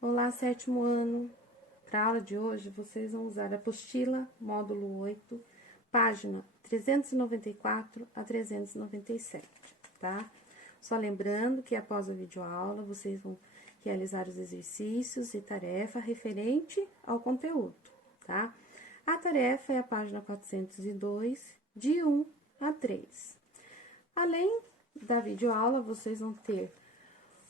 Olá, sétimo ano. Para a aula de hoje, vocês vão usar a apostila, módulo 8, página 394 a 397, tá? Só lembrando que após a videoaula, vocês vão realizar os exercícios e tarefa referente ao conteúdo, tá? A tarefa é a página 402, de 1 a 3. Além da videoaula, vocês vão ter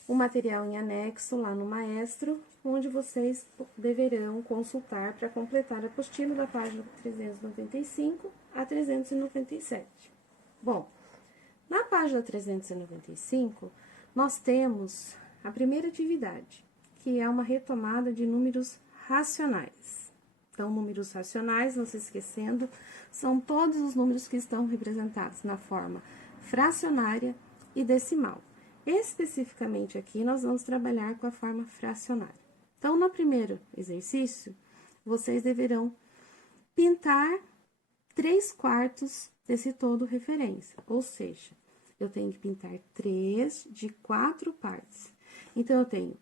o material em anexo lá no Maestro, onde vocês deverão consultar para completar a apostila da página 395 a 397. Bom, na página 395, nós temos a primeira atividade, que é uma retomada de números racionais. Então, números racionais, não se esquecendo, são todos os números que estão representados na forma fracionária e decimal. Especificamente aqui, nós vamos trabalhar com a forma fracionária. Então, no primeiro exercício, vocês deverão pintar 3/4 desse todo referência, ou seja, eu tenho que pintar 3 de 4 partes. Então, eu tenho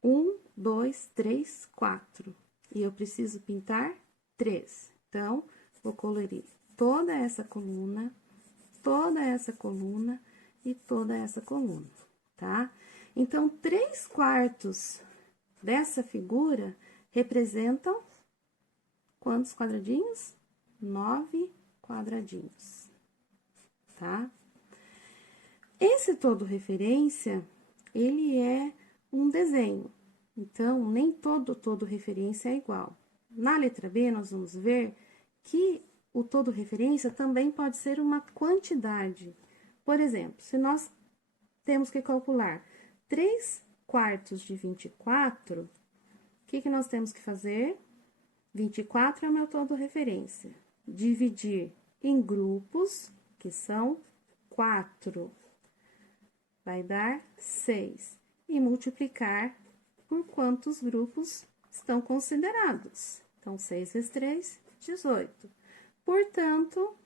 1, 2, 3, 4, e eu preciso pintar 3. Então, vou colorir toda essa coluna e toda essa coluna, tá? Então, 3/4 dessa figura representam quantos quadradinhos? 9 quadradinhos, tá? Esse todo referência, ele é um desenho, então, nem todo referência é igual. Na letra B, nós vamos ver que o todo referência também pode ser uma quantidade. Por exemplo, se nós temos que calcular 3/4 de 24, o que nós temos que fazer? 24 é o meu todo referência. Dividir em grupos, que são 4, vai dar 6. E multiplicar por quantos grupos estão considerados. Então, 6 vezes 3, 18. Portanto,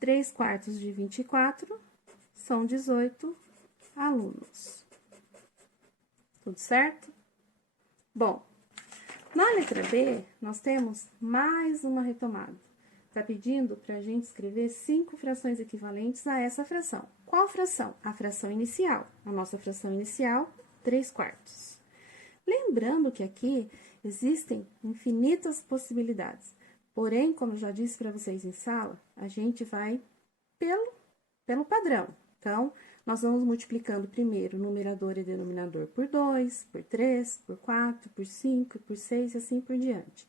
3/4 de 24 são 18 alunos. Tudo certo? Bom, na letra B, nós temos mais uma retomada. Está pedindo para a gente escrever 5 frações equivalentes a essa fração. Qual fração? A fração inicial. A nossa fração inicial, 3/4. Lembrando que aqui existem infinitas possibilidades. Porém, como eu já disse para vocês em sala, a gente vai pelo padrão. Então, nós vamos multiplicando primeiro numerador e denominador por 2, por 3, por 4, por 5, por 6 e assim por diante.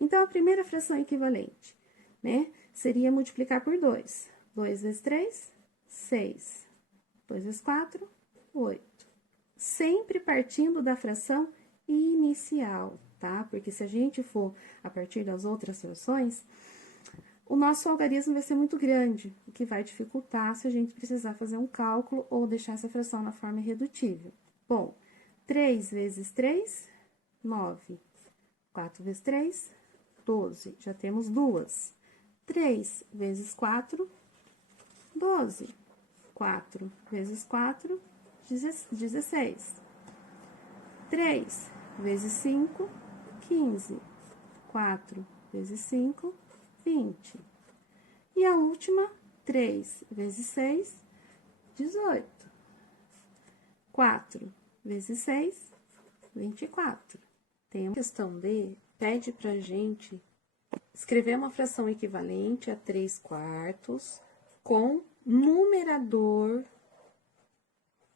Então, a primeira fração equivalente, né, seria multiplicar por 2. 2 vezes 3, 6. 2 vezes 4, 8. Sempre partindo da fração inicial, tá? Porque se a gente for a partir das outras frações, o nosso algarismo vai ser muito grande, o que vai dificultar se a gente precisar fazer um cálculo ou deixar essa fração na forma irredutível. Bom, 3 vezes 3, 9. 4 vezes 3, 12. Já temos 2. 3 vezes 4, 12. 4 vezes 4, 16. 3 vezes 5, 15. 4 vezes 5, 20. E a última, 3 vezes 6, 18. 4 vezes 6, 24. Tem a questão D, pede pra gente escrever uma fração equivalente a 3/4 com numerador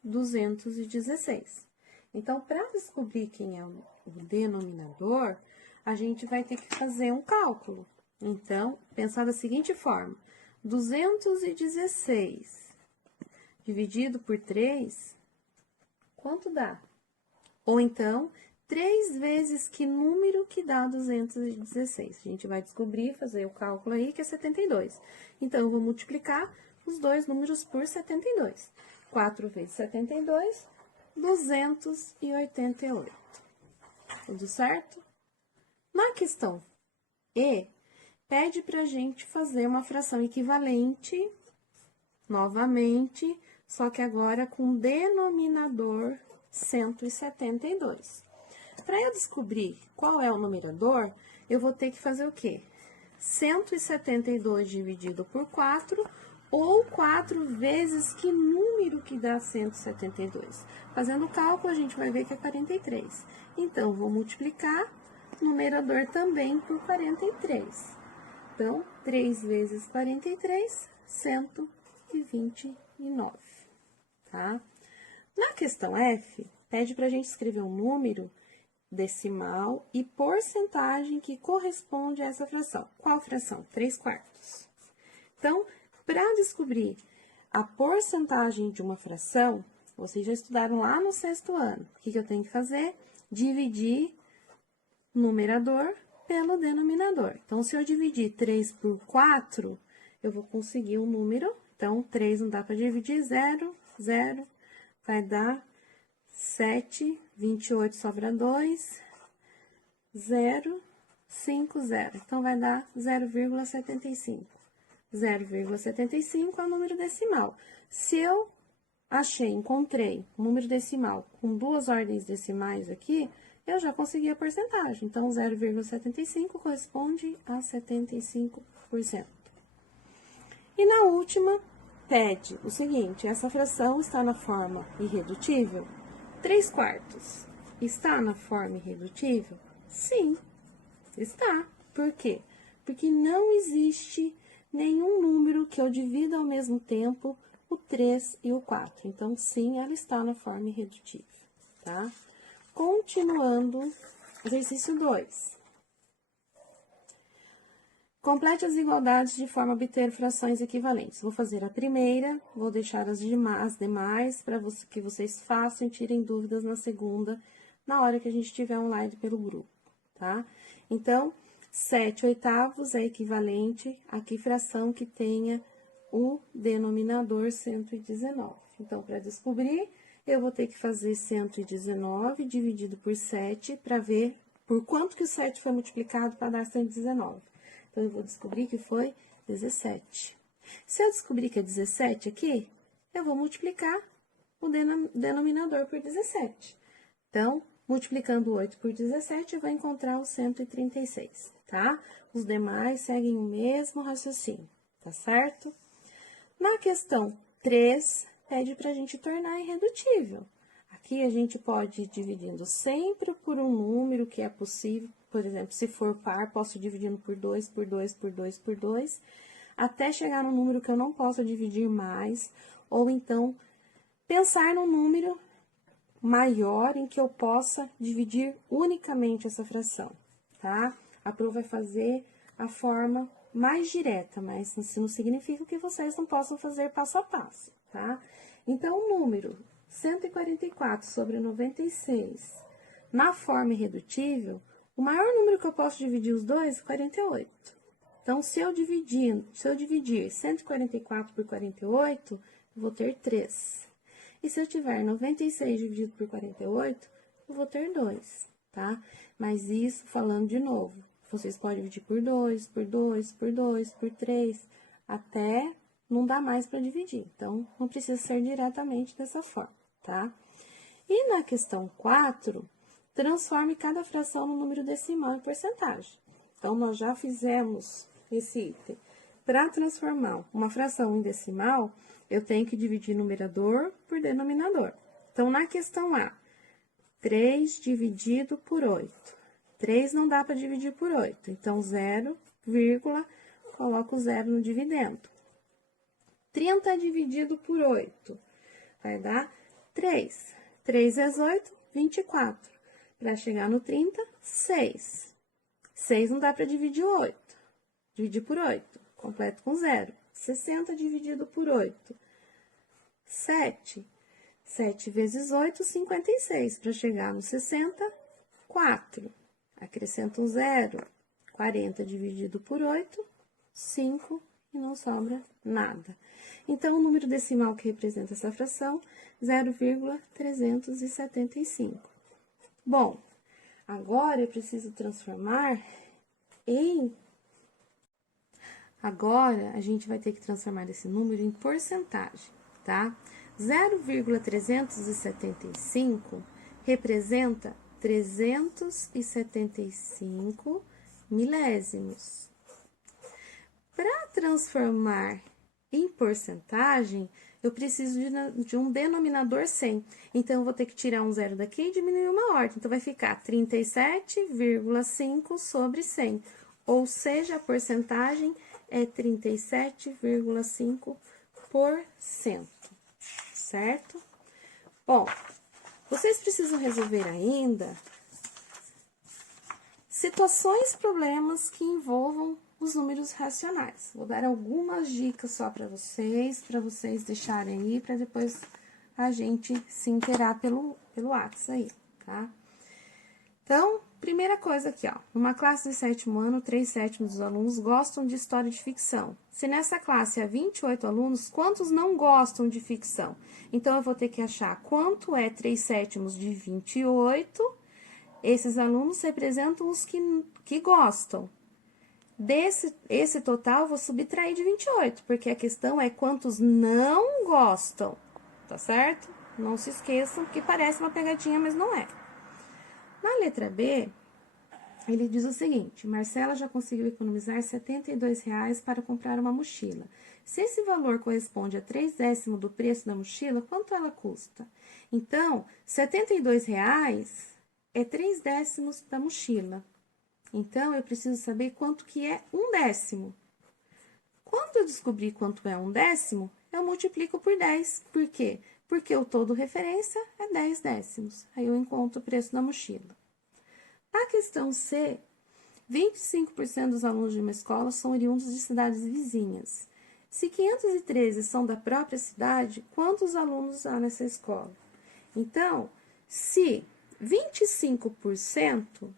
216. Então, para descobrir quem é o denominador, a gente vai ter que fazer um cálculo. Então, pensar da seguinte forma: 216 dividido por 3, quanto dá? Ou então, 3 vezes que número que dá 216? A gente vai descobrir, fazer o cálculo aí, que é 72. Então, eu vou multiplicar os dois números por 72. 4 vezes 72, 288. Tudo certo? Na questão E, pede pra gente fazer uma fração equivalente, novamente, só que agora com denominador 172. Para eu descobrir qual é o numerador, eu vou ter que fazer o quê? 172 dividido por 4, ou 4 vezes que número que dá 172. Fazendo o cálculo, a gente vai ver que é 43. Então, vou multiplicar o numerador também por 43. Então, 3 vezes 43, 129, tá? Na questão F, pede para a gente escrever um número decimal e porcentagem que corresponde a essa fração. Qual fração? 3/4. Então, para descobrir a porcentagem de uma fração, vocês já estudaram lá no 6º ano. O que eu tenho que fazer? Dividir o numerador pelo denominador. Então, se eu dividir 3 por 4, eu vou conseguir um número. Então, 3 não dá para dividir, 0, 0, vai dar 7, 28 sobra 2, 0, 5, 0. Então, vai dar 0,75. 0,75 é o número decimal. Se eu encontrei um número decimal com 2 ordens decimais aqui, eu já consegui a porcentagem. Então, 0,75 corresponde a 75%. E na última, pede o seguinte: essa fração está na forma irredutível? 3/4 está na forma irredutível? Sim, está. Por quê? Porque não existe nenhum número que eu divida ao mesmo tempo o 3 e o 4. Então, sim, ela está na forma irredutível, tá? Continuando, exercício 2. Complete as igualdades de forma a obter frações equivalentes. Vou fazer a primeira, vou deixar as demais para que vocês façam e tirem dúvidas na segunda, na hora que a gente tiver online pelo grupo, tá? Então, 7/8 é equivalente a que fração que tenha o denominador 119. Então, para descobrir, eu vou ter que fazer 119 dividido por 7 para ver por quanto que o 7 foi multiplicado para dar 119. Então, eu vou descobrir que foi 17. Se eu descobrir que é 17 aqui, eu vou multiplicar o denominador por 17. Então, multiplicando 8 por 17, eu vou encontrar o 136, tá? Os demais seguem o mesmo raciocínio, tá certo? Na questão 3, pede para a gente tornar irredutível. Aqui a gente pode ir dividindo sempre por um número que é possível. Por exemplo, se for par, posso ir dividindo por 2, por 2, por 2, por 2, até chegar no número que eu não posso dividir mais, ou então pensar num número maior em que eu possa dividir unicamente essa fração, tá? A prova vai fazer a forma mais direta, mas isso não significa que vocês não possam fazer passo a passo, tá? Então, o número 144 sobre 96, na forma irredutível, o maior número que eu posso dividir os dois é 48. Então, se eu dividir 144 por 48, eu vou ter 3. E se eu tiver 96 dividido por 48, eu vou ter 2, tá? Mas isso, falando de novo, vocês podem dividir por 2, por 2, por 2, por 3, até não dá mais para dividir. Então, não precisa ser diretamente dessa forma, tá? E na questão 4, transforme cada fração no número decimal em porcentagem. Então, nós já fizemos esse item. Para transformar uma fração em decimal, eu tenho que dividir numerador por denominador. Então, na questão A, 3 dividido por 8. 3 não dá para dividir por 8, então 0, coloco o 0 no dividendo. 30 dividido por 8 vai dar 3. 3 vezes 8, 24. Para chegar no 30, 6. 6 não dá para dividir 8. Dividir por 8, completo com 0. 60 dividido por 8, 7. 7 vezes 8, 56. Para chegar no 60, 4. Acrescento um 0. 40 dividido por 8, 5. E não sobra nada. Então, o número decimal que representa essa fração, 0,375. Bom, agora eu preciso transformar em... Agora, a gente vai ter que transformar esse número em porcentagem, tá? 0,375 representa 375 milésimos. Para transformar em porcentagem, eu preciso de um denominador 100. Então, eu vou ter que tirar um zero daqui e diminuir uma ordem. Então, vai ficar 37,5 sobre 100. Ou seja, a porcentagem é 37,5%, certo? Bom, vocês precisam resolver ainda situações, problemas que envolvam os números racionais. Vou dar algumas dicas só para vocês deixarem aí, para depois a gente se inteirar pelo WhatsApp aí, tá? Então, primeira coisa aqui, ó. Numa classe de 7º ano, 3/7 dos alunos gostam de história de ficção. Se nessa classe há 28 alunos, quantos não gostam de ficção? Então, eu vou ter que achar quanto é 3/7 de 28. Esses alunos representam os que gostam. Esse total, eu vou subtrair de 28, porque a questão é quantos não gostam, tá certo? Não se esqueçam que parece uma pegadinha, mas não é. Na letra B, ele diz o seguinte: Marcela já conseguiu economizar R$ 72,00 para comprar uma mochila. Se esse valor corresponde a 3/10 do preço da mochila, quanto ela custa? Então, R$ 72,00 é 3/10 da mochila. Então, eu preciso saber quanto que é 1/10. Quando eu descobrir quanto é 1/10, eu multiplico por 10. Por quê? Porque o todo referência é 10/10. Aí, eu encontro o preço da mochila. Na questão C, 25% dos alunos de uma escola são oriundos de cidades vizinhas. Se 513 são da própria cidade, quantos alunos há nessa escola? Então, se 25%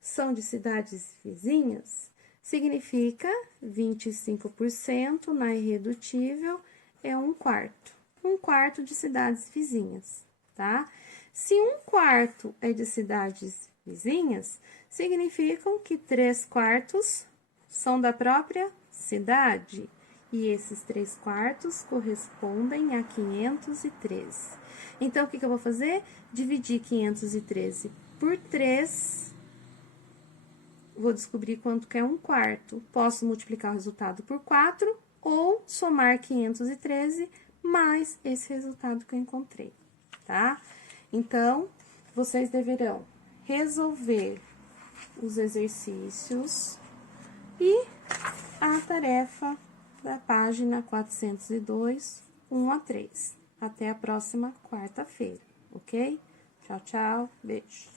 são de cidades vizinhas, significa 25% na irredutível é 1/4. 1/4 de cidades vizinhas, tá? Se 1/4 é de cidades vizinhas, significam que 3/4 são da própria cidade. E esses 3/4 correspondem a 513. Então, o que eu vou fazer? Dividir 513 por 3. Vou descobrir quanto que é 1/4. Posso multiplicar o resultado por 4 ou somar 513 mais esse resultado que eu encontrei, tá? Então, vocês deverão resolver os exercícios e a tarefa da página 402, 1 a 3. Até a próxima quarta-feira, ok? Tchau, tchau, beijo.